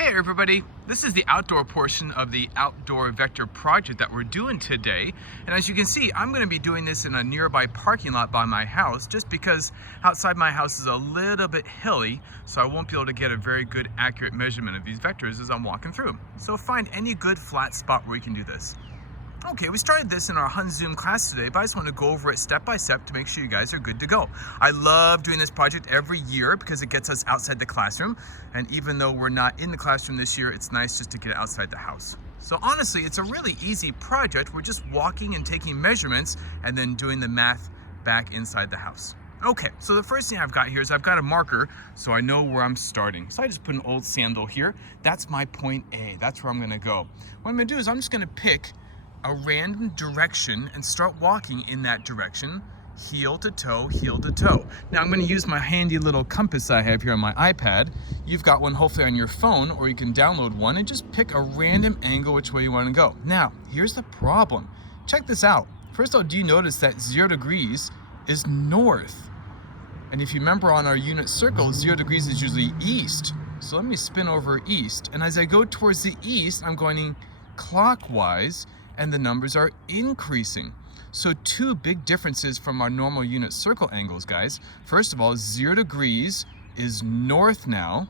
Hey everybody, this is the outdoor portion of the outdoor vector project that we're doing today. And as you can see, I'm going to be doing this in a nearby parking lot by my house just because outside my house is a little bit hilly, so I won't be able to get a very good accurate measurement of these vectors as I'm walking through. So find any good flat spot where you can do this. Okay, we started this in our HunZoom class today, but I just want to go over it step by step to make sure you guys are good to go. I love doing this project every year because it gets us outside the classroom, and even though we're not in the classroom this year, it's nice just to get outside the house. So honestly, it's a really easy project. We're just walking and taking measurements and then doing the math back inside the house. Okay, so the first thing I've got here is I've got a marker so I know where I'm starting. So I just put an old sandal here. That's my point A. That's where I'm going to go. What I'm going to do is I'm just going to pick a random direction and start walking in that direction, heel to toe, heel to toe. Now I'm going to use my handy little compass I have here on my iPad. You've got one hopefully on your phone, or you can download one and just pick a random angle which way you want to go. Now, here's the problem. Check this out. First of all, do you notice that 0 degrees is north? And if you remember on our unit circle, 0 degrees is usually east. So let me spin over east. And as I go towards the east, I'm going clockwise, and the numbers are increasing. So two big differences from our normal unit circle angles, guys. First of all, 0 degrees is north now.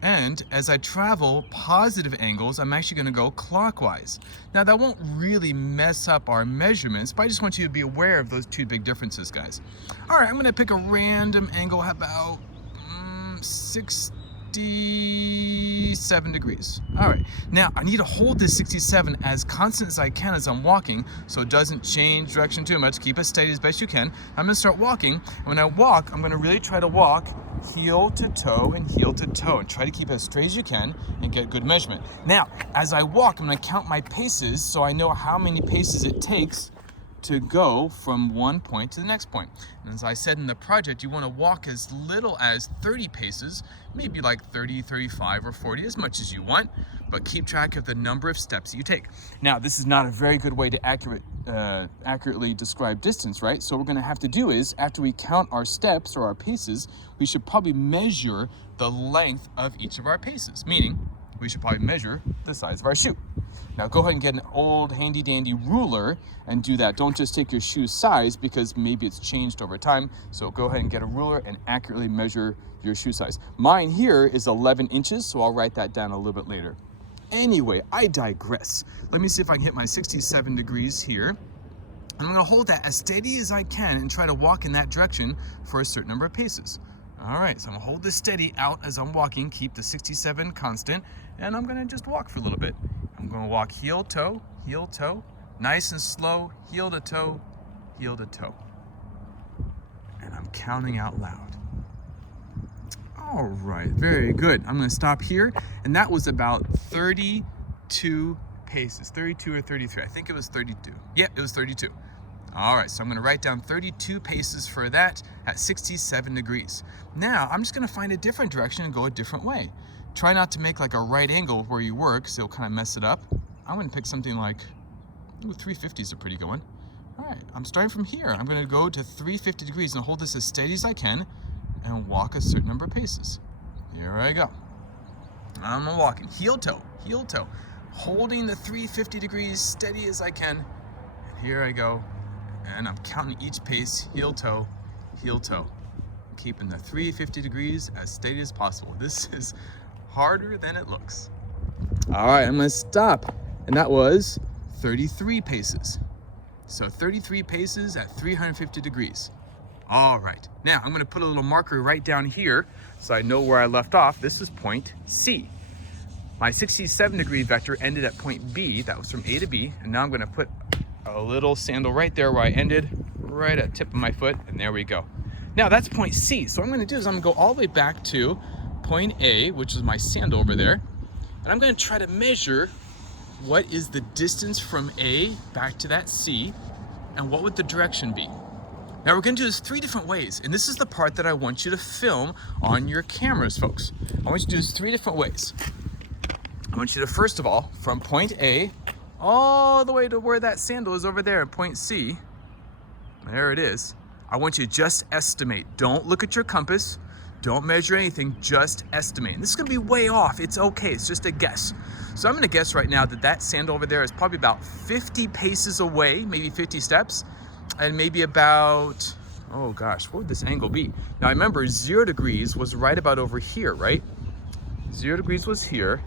And as I travel positive angles, I'm actually going to go clockwise. Now that won't really mess up our measurements, but I just want you to be aware of those two big differences, guys. All right, I'm going to pick a random angle, how about 67 degrees. All right, now I need to hold this 67 as constant as I can as I'm walking, so it doesn't change direction too much. Keep it steady as best you can. I'm gonna start walking, and when I walk, I'm gonna really try to walk heel to toe and heel to toe, and try to keep it as straight as you can and get good measurement. Now, as I walk, I'm gonna count my paces so I know how many paces it takes to go from one point to the next point. And as I said in the project, you want to walk as little as 30 paces, maybe like 30, 35, or 40, as much as you want, but keep track of the number of steps you take. Now, this is not a very good way to accurately describe distance, right? So what we're going to have to do is, after we count our steps or our paces, we should probably measure the length of each of our paces, meaning we should probably measure the size of our shoe. Now go ahead and get an old handy dandy ruler and do that. Don't just take your shoe size because maybe it's changed over time. So go ahead and get a ruler and accurately measure your shoe size. Mine here is 11 inches, so I'll write that down a little bit later. Anyway, I digress. Let me see if I can hit my 67 degrees here. I'm gonna hold that as steady as I can and try to walk in that direction for a certain number of paces. All right, so I'm gonna hold this steady out as I'm walking, keep the 67 constant, and I'm gonna just walk for a little bit. I'm gonna walk heel toe, nice and slow, heel to toe, heel to toe. And I'm counting out loud. All right, very good. I'm gonna stop here, and that was about 32 paces, 32 or 33. I think it was 32. Yeah, it was 32. All right, so I'm gonna write down 32 paces for that at 67 degrees. Now, I'm just gonna find a different direction and go a different way. Try not to make like a right angle where you work, because it'll kind of mess it up. I'm gonna pick something like, ooh, 350 is a pretty good one. All right, I'm starting from here. I'm gonna go to 350 degrees and hold this as steady as I can and walk a certain number of paces. Here I go. I'm walking heel toe, holding the 350 degrees steady as I can. And here I go. And I'm counting each pace, heel toe, keeping the 350 degrees as steady as possible. This is harder than it looks. All right, I'm gonna stop. And that was 33 paces. So 33 paces at 350 degrees. All right, now I'm gonna put a little marker right down here so I know where I left off. This is point C. My 67 degree vector ended at point B. That was from A to B. And now I'm gonna put a little sandal right there where I ended, right at the tip of my foot, and there we go. Now that's point C. So what I'm gonna do is I'm gonna go all the way back to point A, which is my sandal over there, and I'm gonna try to measure what is the distance from A back to that C, and what would the direction be. Now we're gonna do this 3 different ways, and this is the part that I want you to film on your cameras, folks. I want you to do this 3 different ways. I want you to, first of all, from point A, all the way to where that sandal is over there at point C, there it is. I want you to just estimate. Don't look at your compass. Don't measure anything, just estimate. And this is gonna be way off. It's okay, it's just a guess. So I'm gonna guess right now that that sand over there is probably about 50 paces away, maybe 50 steps, and maybe about, oh gosh, what would this angle be? Now remember, 0 degrees was right about over here, right? 0 degrees was here,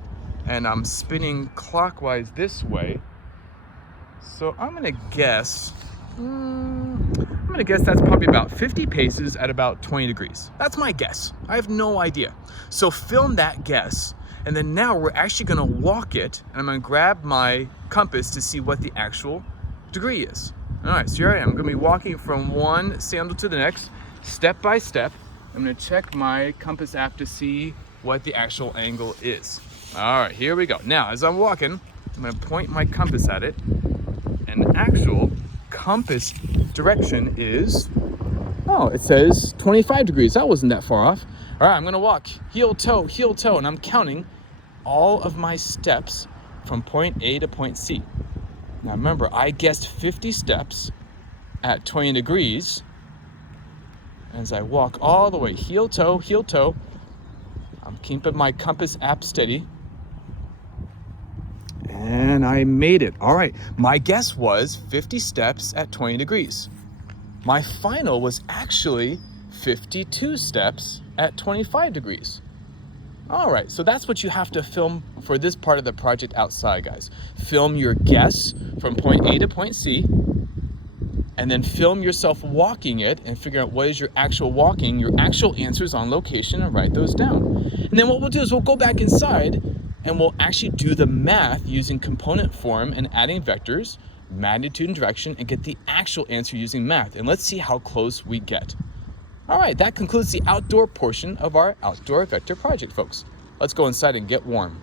and I'm spinning clockwise this way. So I'm gonna guess, that's probably about 50 paces at about 20 degrees. That's my guess. I have no idea. So film that guess, and then now we're actually gonna walk it, and I'm gonna grab my compass to see what the actual degree is. All right, so here I am. I'm gonna be walking from one sandal to the next, step by step. I'm gonna check my compass app to see what the actual angle is. All right, here we go. Now, as I'm walking, I'm gonna point my compass at it, and the actual compass direction is, oh, it says 25 degrees. That wasn't that far off. All right, I'm gonna walk heel toe, and I'm counting all of my steps from point A to point C. Now remember, I guessed 50 steps at 20 degrees. As I walk all the way, heel toe, I'm keeping my compass app steady. And I made it. All right, my guess was 50 steps at 20 degrees. My final was actually 52 steps at 25 degrees. All right, so that's what you have to film for this part of the project outside, guys. Film your guess from point A to point C, and then film yourself walking it and figure out what is your actual walking, your actual answers on location, and write those down. And then what we'll do is we'll go back inside and we'll actually do the math using component form and adding vectors, magnitude and direction, and get the actual answer using math. And let's see how close we get. All right, that concludes the outdoor portion of our outdoor vector project, folks. Let's go inside and get warm.